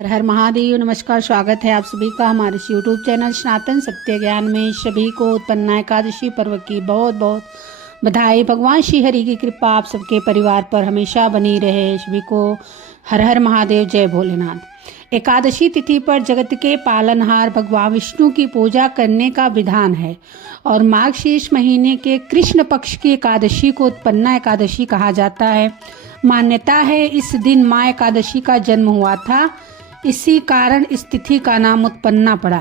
हर हर महादेव। नमस्कार, स्वागत है आप सभी का हमारे इस यूट्यूब चैनल सनातन सत्य ज्ञान में। सभी को उत्पन्ना एकादशी पर्व की बहुत बहुत बधाई। भगवान श्री हरि की कृपा आप सबके परिवार पर हमेशा बनी रहे। सभी को हर हर महादेव, जय भोलेनाथ। एकादशी तिथि पर जगत के पालनहार भगवान विष्णु की पूजा करने का विधान है और मार्गशीर्ष महीने के कृष्ण पक्ष की एकादशी को उत्पन्ना एकादशी कहा जाता है। मान्यता है इस दिन माँ एकादशी का जन्म हुआ था, इसी कारण इस तिथि का नाम उत्पन्ना पड़ा।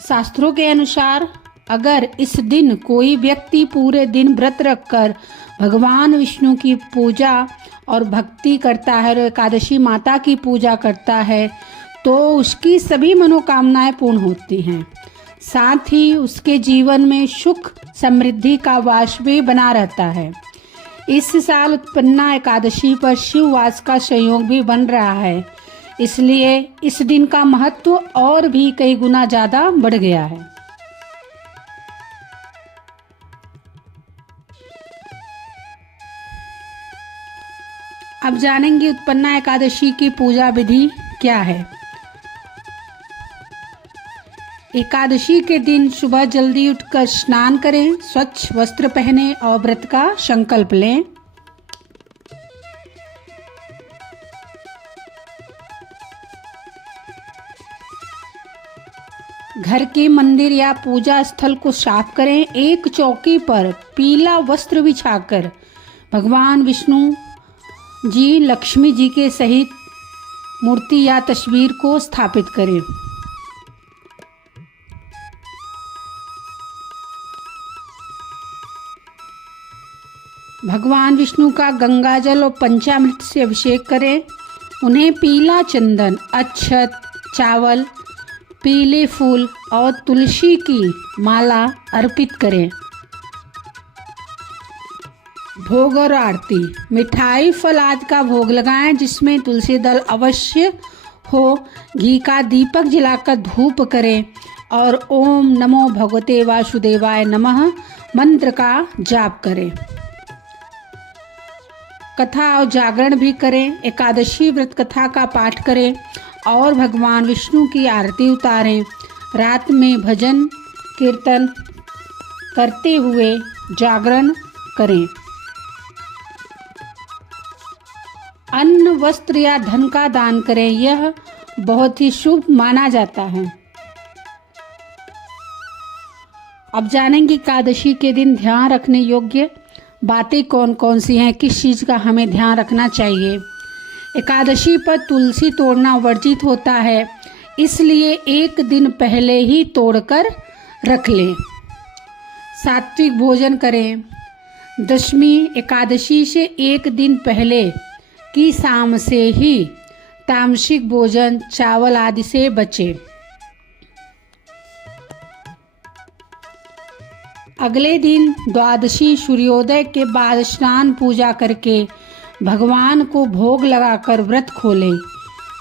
शास्त्रों के अनुसार अगर इस दिन कोई व्यक्ति पूरे दिन व्रत रखकर भगवान विष्णु की पूजा और भक्ति करता है और एकादशी माता की पूजा करता है तो उसकी सभी मनोकामनाएं पूर्ण होती हैं। साथ ही उसके जीवन में सुख समृद्धि का वास भी बना रहता है। इस साल उत्पन्ना एकादशी पर शिववास का संयोग भी बन रहा है, इसलिए इस दिन का महत्व और भी कई गुना ज्यादा बढ़ गया है। अब जानेंगे उत्पन्ना एकादशी की पूजा विधि क्या है। एकादशी के दिन सुबह जल्दी उठकर स्नान करें, स्वच्छ वस्त्र पहने और व्रत का संकल्प लें। घर के मंदिर या पूजा स्थल को साफ करें। एक चौकी पर पीला वस्त्र बिछाकर भगवान विष्णु जी, लक्ष्मी जी के सहित मूर्ति या तस्वीर को स्थापित करें। भगवान विष्णु का गंगाजल और पंचामृत से अभिषेक करें। उन्हें पीला चंदन, अक्षत, चावल, पीले फूल और तुलसी की माला अर्पित करें। भोग और आरती। मिठाई, फल आदि का भोग लगाएं जिसमें तुलसी दल अवश्य हो। घी का दीपक जलाकर धूप करें और ओम नमो भगवते वासुदेवाय नमः मंत्र का जाप करें। कथा और जागरण भी करें। एकादशी व्रत कथा का पाठ करें और भगवान विष्णु की आरती उतारें। रात में भजन कीर्तन करते हुए जागरण करें। अन्न, वस्त्र या धन का दान करें, यह बहुत ही शुभ माना जाता है। अब जानेंगे एकादशी के दिन ध्यान रखने योग्य बातें कौन कौन सी हैं, किस चीज़ का हमें ध्यान रखना चाहिए। एकादशी पर तुलसी तोड़ना वर्जित होता है, इसलिए एक दिन पहले ही तोड़कर रख लें। सात्विक भोजन करें। दशमी एकादशी से एक दिन पहले की शाम से ही तामसिक भोजन, चावल आदि से बचें। अगले दिन द्वादशी सूर्योदय के बाद स्नान पूजा करके भगवान को भोग लगाकर व्रत खोलें।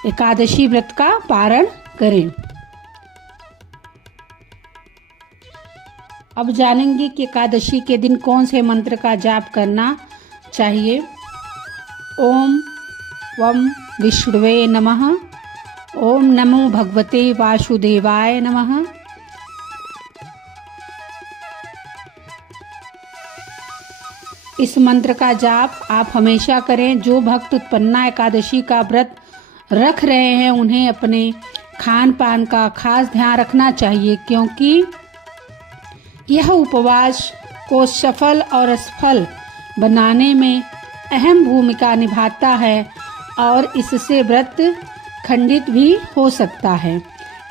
एकादशी व्रत का पारण करें। अब जानेंगे कि एकादशी के दिन कौन से मंत्र का जाप करना चाहिए। ओम वम विष्णुवे नमः। ओम नमो भगवते वासुदेवाय नमः। इस मंत्र का जाप आप हमेशा करें। जो भक्त उत्पन्ना एकादशी का व्रत रख रहे हैं उन्हें अपने खान पान का खास ध्यान रखना चाहिए, क्योंकि यह उपवास को सफल और असफल बनाने में अहम भूमिका निभाता है और इससे व्रत खंडित भी हो सकता है।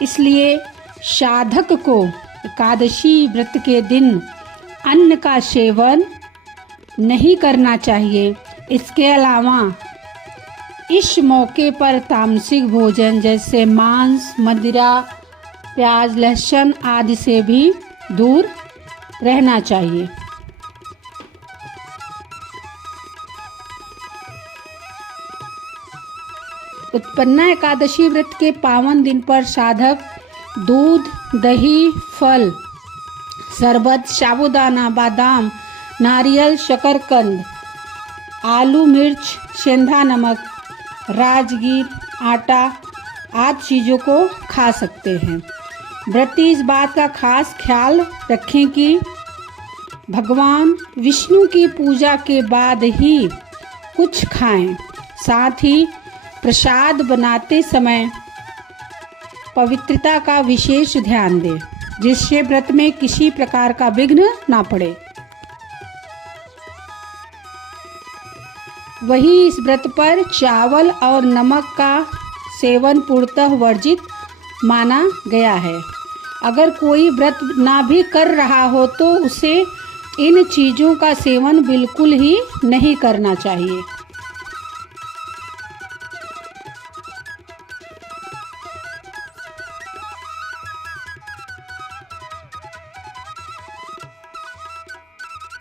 इसलिए साधक को एकादशी व्रत के दिन अन्न का सेवन नहीं करना चाहिए। इसके अलावा इस मौके पर तामसिक भोजन जैसे मांस, मदिरा, प्याज, लहसुन आदि से भी दूर रहना चाहिए। उत्पन्ना एकादशी व्रत के पावन दिन पर साधक दूध, दही, फल, शरबत, साबूदाना, बादाम, नारियल, शकरकंद आलू, मिर्च, सेंधा नमक, राजगीर, आटा आदि चीज़ों को खा सकते हैं। व्रती इस बात का खास ख्याल रखें कि भगवान विष्णु की पूजा के बाद ही कुछ खाएं। साथ ही प्रसाद बनाते समय पवित्रता का विशेष ध्यान दें, जिससे व्रत में किसी प्रकार का विघ्न ना पड़े। वहीं इस व्रत पर चावल और नमक का सेवन पूर्णतः वर्जित माना गया है। अगर कोई व्रत ना भी कर रहा हो तो उसे इन चीज़ों का सेवन बिल्कुल ही नहीं करना चाहिए।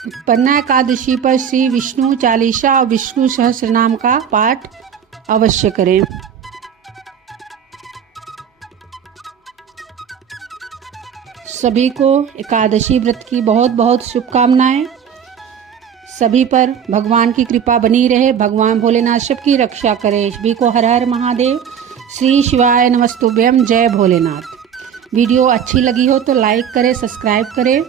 उत्पन्ना एकादशी पर श्री विष्णु चालीसा और विष्णु सहस्रनाम का पाठ अवश्य करें। सभी को एकादशी व्रत की बहुत बहुत शुभकामनाएं। सभी पर भगवान की कृपा बनी रहे। भगवान भोलेनाथ सबकी रक्षा करे। सभी को हर हर महादेव। श्री शिवाय नमस्तुभ्यम। जय भोलेनाथ। वीडियो अच्छी लगी हो तो लाइक करें, सब्सक्राइब करें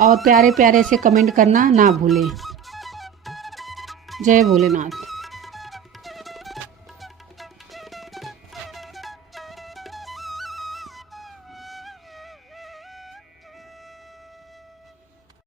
और प्यारे प्यारे से कमेंट करना ना भूलें। जय भोलेनाथ।